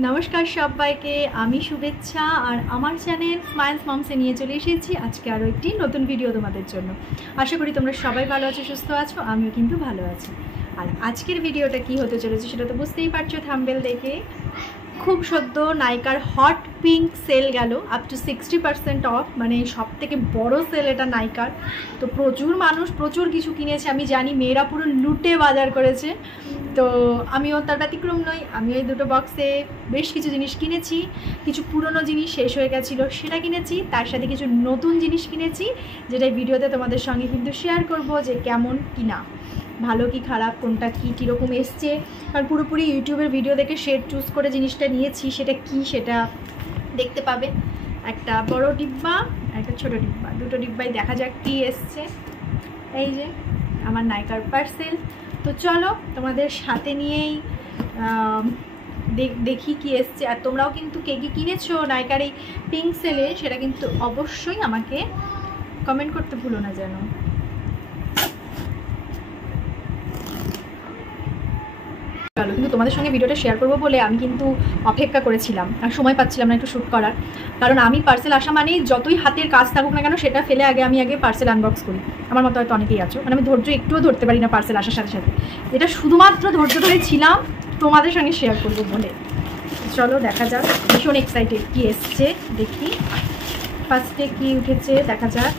নমস্কার সবাইকে, আমি শুভেচ্ছা আর আমার চ্যানেল স্মাইলস মমসে নিয়ে চলে এসেছি আজকে আরও একটি নতুন ভিডিও তোমাদের জন্য। আশা করি তোমরা সবাই ভালো আছো, সুস্থ আছো, আমিও কিন্তু ভালো আছি। আর আজকের ভিডিওটা কি হতে চলেছে সেটা তো বুঝতেই পারছো থাম্বনেল দেখে। খুব সদ্য নাইকার হট পিঙ্ক সেল গেল আপ টু 60% অফ, মানে সব থেকে বড়ো সেল এটা নাইকার। তো প্রচুর মানুষ প্রচুর কিছু কিনেছে, আমি জানি মেয়েরা পুরো লুটে বাজার করেছে। তো আমিও তার ব্যতিক্রম নই, আমিও এই দুটো বক্সে বেশ কিছু জিনিস কিনেছি। কিছু পুরনো জিনিস শেষ হয়ে গেছিলো সেটা কিনেছি, তার সাথে কিছু নতুন জিনিস কিনেছি যেটা ভিডিওতে তোমাদের সঙ্গে কিন্তু শেয়ার করব যে কেমন কি না, ভালো কি খারাপ, কোনটা কী কীরকম এসছে। কারণ পুরোপুরি ইউটিউবের ভিডিও দেখে শেড চুজ করে জিনিসটা নিয়েছি, সেটা কি সেটা দেখতে পাবে। একটা বড় ডিব্বা আর একটা ছোটো ডিব্বা, দুটো ডিব্বাই দেখা যাক কী এসছে। এই যে আমার নাইকার পার্সেল। তো চলো তোমাদের সাথে নিয়েই দেখি কি এসছে। আর তোমরাও কিন্তু কে কী কিনেছো নাইকার এই পিঙ্ক সেলে সেটা কিন্তু অবশ্যই আমাকে কমেন্ট করতে ভুলো না যেন। কিন্তু তোমাদের সঙ্গে ভিডিওটা শেয়ার করবো বলে আমি কিন্তু অপেক্ষা করেছিলাম আর সময় পাচ্ছিলাম না একটু শ্যুট করার। কারণ আমি পার্সেল আসা মানেই যতই হাতের কাজ থাকুক না কেন সেটা ফেলে আমি আগে পার্সেল আনবক্স করি। আমার মতো হয়তো অনেকেই আছো, মানে আমি ধৈর্য একটুও ধরতে পারি না পার্সেল আসার সাথে সাথে। এটা শুধুমাত্র ধৈর্য ধরে ছিলাম তোমাদের সঙ্গে শেয়ার করবো বলে। চলো দেখা যাক, ভীষণ এক্সাইটেড কি এসছে দেখি। ফার্স্টে কি উঠেছে দেখা যাক।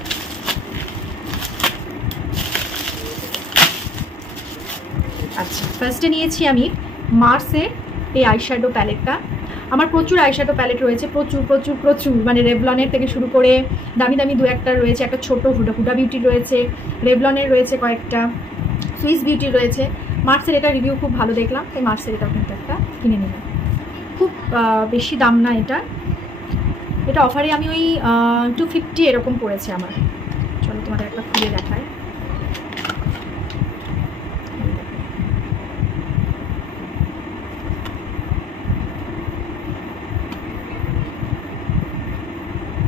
আচ্ছা, ফার্স্টে নিয়েছি আমি মার্সের এই আইশ্যাডো প্যালেটটা। আমার প্রচুর আইশ্যাডো প্যালেট রয়েছে, প্রচুর প্রচুর প্রচুর, মানে রেভলনের থেকে শুরু করে দামি দামি দু একটা রয়েছে, একটা ছোটো হুডা বিউটি রয়েছে, রেভলনের রয়েছে কয়েকটা, সুইস বিউটি রয়েছে। মার্সের এটা রিভিউ খুব ভালো দেখলাম, তাই মার্সের এটাও কিন্তু একটা কিনে নিলাম। খুব বেশি দাম না এটা অফারে আমি ওই 250 এরকম পড়েছে আমার। চলো তোমাদের একটা খুলে দেখায়।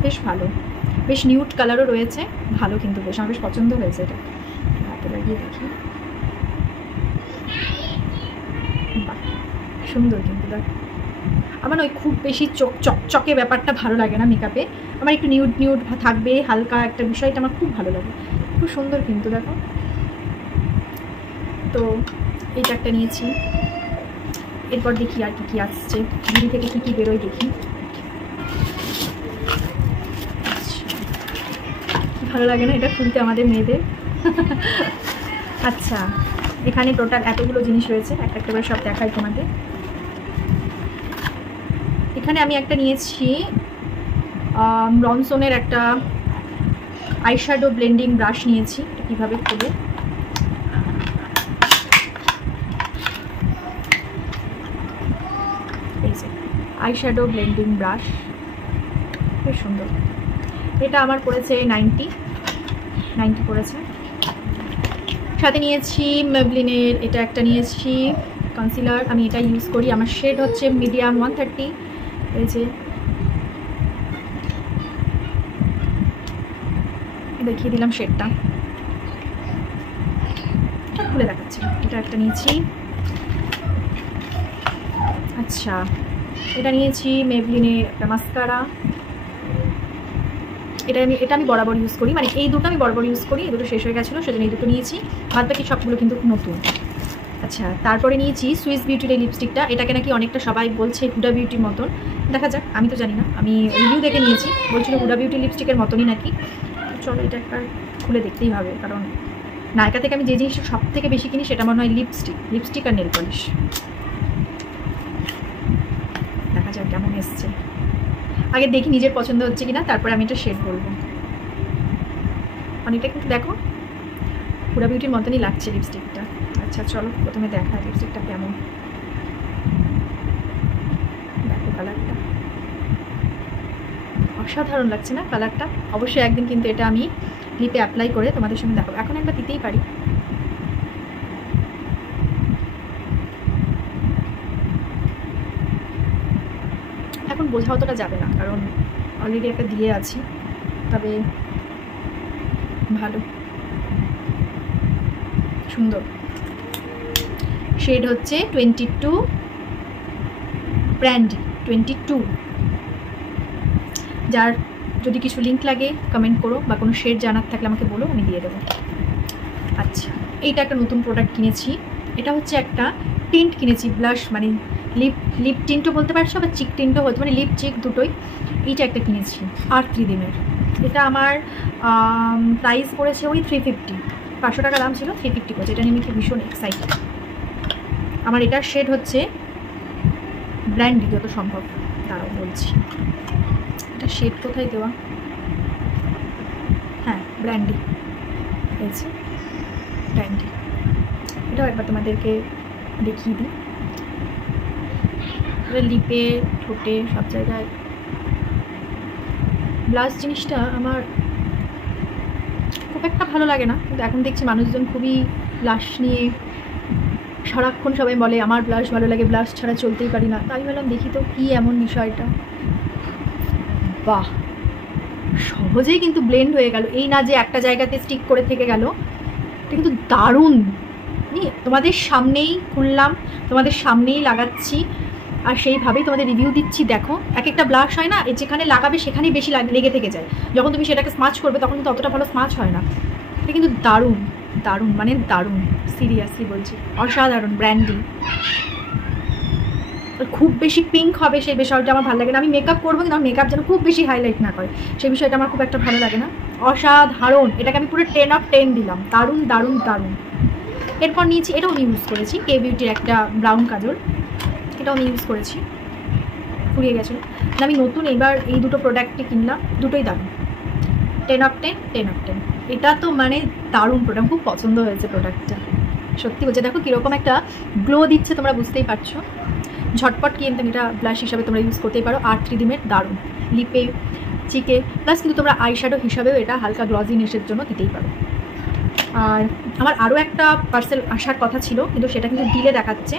বেশ ভালো, বেশ নিউড কালারও রয়েছে, ভালো কিন্তু বেশ, আমার বেশ পছন্দ হয়েছে এটা। হাতে লাগিয়ে দেখি, বাহ সুন্দর কিন্তু। দেখ আমার ওই খুব বেশি চকচকে ব্যাপারটা ভালো লাগে না মেকআপে, আমার একটু নিউড নিউড থাকবে, হালকা একটা বিষয়টা আমার খুব ভালো লাগে। খুব সুন্দর কিন্তু দেখো। তো এইটা একটা নিয়েছি, এরপর দেখি আর কি আসছে, ঝুড়ি থেকে কী বেরোয় দেখি। ভালো লাগে না এটা খুলতে আমাদের মেয়েদের। আচ্ছা, এখানে টোটাল এতগুলো জিনিস রয়েছে, একটা একটা করে সব দেখাই তোমাদের। এখানে আমি একটা নিয়েছি রনসনের একটা আইশ্যাডো ব্লেন্ডিং ব্রাশ নিয়েছি, এটা কীভাবে খুলে। এই যে আইশ্যাডো ব্লেন্ডিং ব্রাশ, বেশ সুন্দর। এটা আমার পড়েছে 90 পড়েছে। সাথে নিয়েছি মেবলিনের এটা একটা নিয়েছি কনসিলার, আমি এটা ইউজ করি, আমার শেড হচ্ছে মিডিয়াম 130। এই যে দেখিয়ে দিলাম শেডটা, খুলে দেখাচ্ছি। এটা একটা নিয়েছি। আচ্ছা, এটা নিয়েছি মেবলিনের একটা মাস্কারা, এটা আমি বরাবর ইউজ করি, মানে এই দুটো আমি বরাবর ইউজ করি, এই দুটো শেষ হয়ে গেছিলো সেজন্য এই দুটো নিয়েছি, বাদ বাকি সবগুলো কিন্তু নতুন। আচ্ছা, তারপরে নিয়েছি সুইস বিউটির এই লিপস্টিকটা, এটাকে নাকি অনেকটা সবাই বলছে হুডা বিউটির মতন, দেখা যাক, আমি তো জানি না, আমি রিভিউ দেখে নিয়েছি, বলছিল হুডা বিউটি লিপস্টিকের মতনই নাকি। চলো এটা একটা খুলে দেখতেই হবে, কারণ নায়িকা থেকে আমি যে জিনিসটা সব থেকে বেশি কিনি সেটা মনে হয় লিপস্টিক আর নেল পলিশ। দেখা যাক কেমন এসছে, আগে দেখি নিজের পছন্দ হচ্ছে কিনা, তারপরে আমি এটা শেড বলবো। অনেকটা কিন্তু দেখো হুডা বিউটির মতনই লাগছে লিপস্টিকটা। আচ্ছা চলো প্রথমে দেখা লিপস্টিকটা কেমন। দেখো কালারটা অসাধারণ লাগছে না কালারটা। অবশ্যই একদিন কিন্তু এটা আমি লিপে অ্যাপ্লাই করে তোমাদের সঙ্গে দেখাবো, এখন একবার দিতেই পারি। এখন বোঝা অতটা যাবে না, কারণ অলরেডি একটা দিয়ে আছি, তবে ভালো সুন্দর। শেড হচ্ছে 22 ব্র্যান্ড 22। যার যদি কিছু লিঙ্ক লাগে কমেন্ট করো, বা কোনো শেড জানার থাকলে আমাকে বলো, আমি দিয়ে দেবো। আচ্ছা, এইটা একটা নতুন প্রোডাক্ট কিনেছি। এটা হচ্ছে একটা টিন্ট কিনেছি, ব্লাশ, মানে লিপ টিন্টও বলতে পারছো, বা চিক টিন্টও হচ্ছে, মানে লিপ চিক দুটোই। এইটা একটা কিনেছি আর্থ রিদিমের। এটা আমার প্রাইস পড়েছে ওই 350, 500 টাকা দাম ছিল, 350 পড়েছে। এটা নিয়ে আমি ভীষণ এক্সাইটেড। আমার এটার শেড হচ্ছে ব্র্যান্ডি যত সম্ভব, তারাও বলছি। এটা শেড কোথায় দেওয়া, হ্যাঁ ব্র্যান্ডি হয়েছে, ব্র্যান্ডি। এটাও একবার তোমাদেরকে দেখিয়ে দিই। লিপে, ঠোঁটে, সব জায়গায়। ব্লাশ জিনিসটা আমার খুব একটা ভালো লাগে না, কিন্তু এখন দেখছি মানুষজন খুবই ব্লাশ নিয়ে সারাক্ষণ সবাই বলে আমার ব্লাশ ভালো লাগে, ব্লাশ ছাড়া চলতেই পারি না। তাই বললাম দেখি তো কী এমন বিষয়টা। বাহ, সহজেই কিন্তু ব্লেন্ড হয়ে গেল, এই না যে একটা জায়গাতে স্টিক করে থেকে গেল। এটা কিন্তু দারুণ। তোমাদের সামনেই খুললাম, তোমাদের সামনেই লাগাচ্ছি, আর সেইভাবেই তোমাদের রিভিউ দিচ্ছি। দেখো, এক একটা ব্লাশ হয় না, যেখানে লাগাবে সেখানেই বেশি লেগে থেকে যায়, যখন তুমি সেটাকে স্মাচ করবে তখন কিন্তু অতটা ভালো স্মাচ হয় না। এটা কিন্তু দারুণ দারুণ, মানে দারুণ, সিরিয়াসলি বলছি, অসাধারণ। ব্র্যান্ডি খুব বেশি পিঙ্ক হবে সেই বিষয়টা আমার ভালো লাগে না। আমি মেকআপ করবো, কিন্তু আমার মেকআপ যেন খুব বেশি হাইলাইট না করে, সেই বিষয়টা আমার খুব একটা ভালো লাগে না। অসাধারণ, এটাকে আমি পুরো 10 of 10 দিলাম। দারুণ দারুণ দারুণ। এরপর নিয়েছি, এটাও আমি ইউজ করেছি, কে বিউটির একটা ব্রাউন কাজল, এটাও আমি ইউজ করেছি, ফুরিয়ে গেছিলো। আমি নতুন এবার এই দুটো প্রোডাক্টই কিনলাম, দুটোই দারুণ, 10 of 10, 10 of 10। এটা তো মানে দারুণ প্রোডাক্ট, খুব পছন্দ হয়েছে প্রোডাক্টটা, সত্যি বলছে। দেখো কীরকম একটা গ্লো দিচ্ছে, তোমরা বুঝতেই পারছো। ঝটপট কিনতে এটা ব্লাশ হিসাবে তোমরা ইউজ করতেই পারো। আর্থ রিদিমের, দারুণ, লিপে, চিকে, প্লাস কিন্তু তোমরা আইশ্যাডো হিসাবেও এটা হালকা গ্লজিনেসের জন্য দিতেই পারো। আর আমার আরও একটা পার্সেল আসার কথা ছিল, কিন্তু সেটা কিন্তু ডিলে দেখাচ্ছে।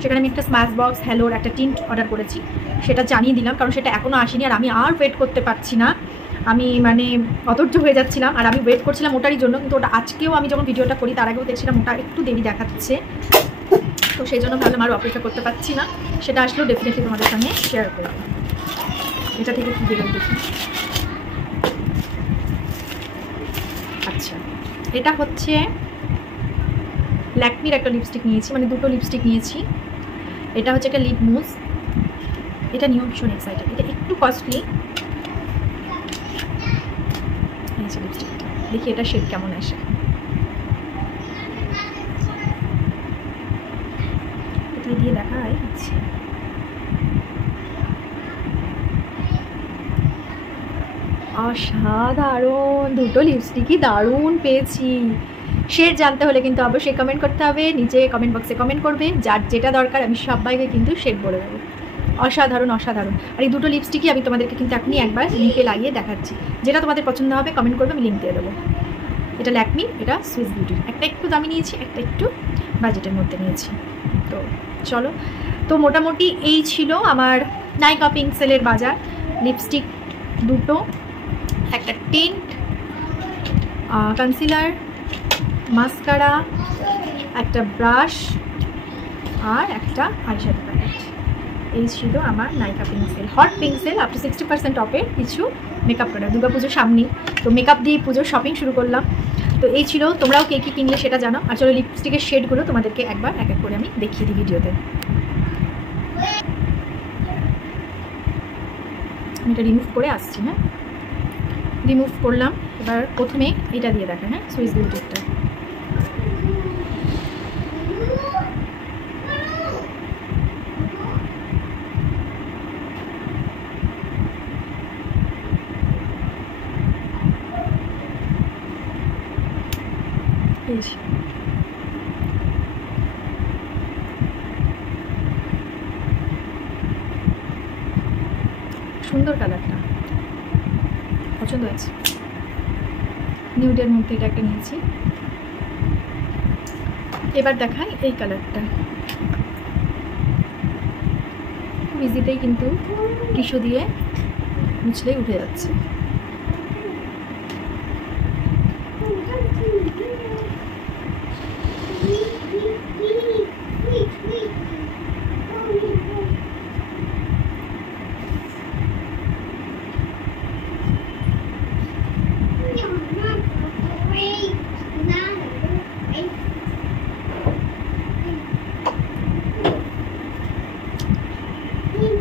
সেখানে আমি একটা স্ম্যাশ বক্স হ্যালোর একটা টিন্ট অর্ডার করেছি, সেটা জানিয়ে দিলাম, কারণ সেটা এখনও আসেনি। আর আমি আর ওয়েট করতে পারছি না, আমি মানে অধৈর্য হয়ে যাচ্ছিলাম, আর আমি ওয়েট করছিলাম ওটারই জন্য। কিন্তু ওটা আজকেও আমি যখন ভিডিওটা করি তার আগেও দেখছিলাম ওটা একটু দেরি দেখাচ্ছে, তো সেই জন্য ভাবলাম আর অপেক্ষা করতে পারছি না। সেটা আসলেও ডেফিনেটলি তোমাদের সঙ্গে শেয়ার করব। এটা থেকে কী বেরোয় দেখি। আচ্ছা, এটা হচ্ছে ল্যাকমির একটা লিপস্টিক নিয়েছি, মানে দুটো লিপস্টিক নিয়েছি। এটা হচ্ছে একটা লিপ মুস, এটা নিয়েও ভীষণ এক্সাইটেড। এটা একটু কস্টলি, নিয়েছি লিপস্টিকটা, দেখি এটা শেড কেমন আসে। কোথায় দিয়ে দেখায়, আচ্ছা অসাধারণ, দুটো লিপস্টিকই দারুণ পেয়েছি। শেড জানতে হলে কিন্তু অবশ্যই কমেন্ট করতে হবে, নিচে কমেন্ট বক্সে কমেন্ট করবে, যার যেটা দরকার আমি সবাইকে কিন্তু শেড বলে দেবো। অসাধারণ অসাধারণ। আর এই দুটো লিপস্টিকই আমি তোমাদেরকে কিন্তু এখনই একবার লিঙ্কে লাগিয়ে দেখাচ্ছি, যেটা তোমাদের পছন্দ হবে কমেন্ট করবে, আমি লিঙ্ক দিয়ে দেবো। এটা ল্যাকমি, এটা সুইস বিউটির। একটা একটু দামি নিয়েছি, একটা একটু বাজেটের মধ্যে নিয়েছি। তো চলো, তো মোটামুটি এই ছিল আমার নাইকা পিঙ্কসেলের বাজার। লিপস্টিক দুটো, একটা টিন্ট, কনসিলার, মাস্কারা, একটা ব্রাশ, আর একটা আইশ্যাডো প্যালেট। এই ছিল আমার নাইকা পিঙ্কসেল, হট পিঙ্কসেল আপ টু 60% অফের কিছু মেকআপ প্রোডাক্ট। দুর্গাপুজোর সামনে, তো মেকআপ দিয়ে পুজোর শপিং শুরু করলাম। তো এই ছিল, তোমরাও কে কী কিনলে সেটা জানাও। আর চলো লিপস্টিকের শেডগুলো তোমাদেরকে একবার এক এক করে আমি দেখিয়ে দিই ভিডিওতে। আমি এটা রিমুভ করে আসছি, হ্যাঁ রিমুভ করলাম। এবার প্রথমে এটা দিয়ে দেখা, হ্যাঁ সুইস বিউটিরটা। সুন্দর কালারটা, পছন্দ হয়েছে। নিউডের মধ্যে এটা একটা নিয়েছি। এবার দেখাই এই কালারটা, খুব ইজিতেই কিন্তু টিস্যু দিয়ে মুছলেই উঠে যাচ্ছে।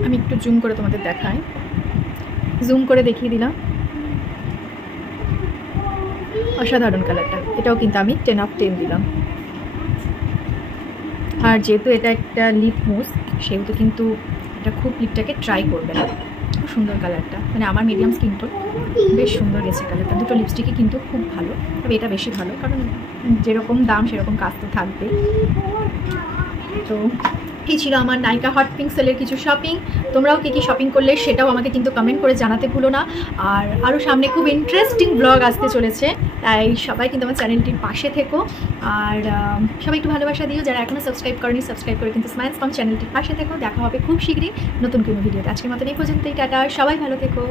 আমি একটু জুম করে তোমাদের দেখাই, জুম করে দেখিয়ে দিলাম। অসাধারণ কালারটা, এটাও কিন্তু আমি 10/10 দিলাম। আর যেহেতু এটা একটা লিপ মুস, সেহেতু কিন্তু এটা খুব লিপটাকে ট্রাই করবে না। খুব সুন্দর কালারটা, মানে আমার মিডিয়াম স্কিন টোন, বেশ সুন্দর গেছে কালারটা। দুটো লিপস্টিকই কিন্তু খুব ভালো, তবে এটা বেশি ভালো কারণ যেরকম দাম সেরকম কাজ তো থাকবে। তো এই ছিল আমার নাইকা হট পিঙ্ক সেলের কিছু শপিং। তোমরাও কী কী শপিং করলে সেটাও আমাকে কিন্তু কমেন্ট করে জানাতে ভুলো না। আর আরও সামনে খুব ইন্টারেস্টিং ব্লগ আসতে চলেছে, তাই সবাই কিন্তু আমার চ্যানেলটির পাশে থেকো। আর সবাই একটু ভালোবাসা দিও, যারা এখনও সাবস্ক্রাইব করেনি সাবস্ক্রাইব করে কিন্তু স্মাইলস মম চ্যানেলটির পাশে থেকো। দেখা হবে খুব শীঘ্রই নতুন কোনো ভিডিওতে। আজকের মতন এই পর্যন্তই, টাটা, সবাই ভালো থেকো।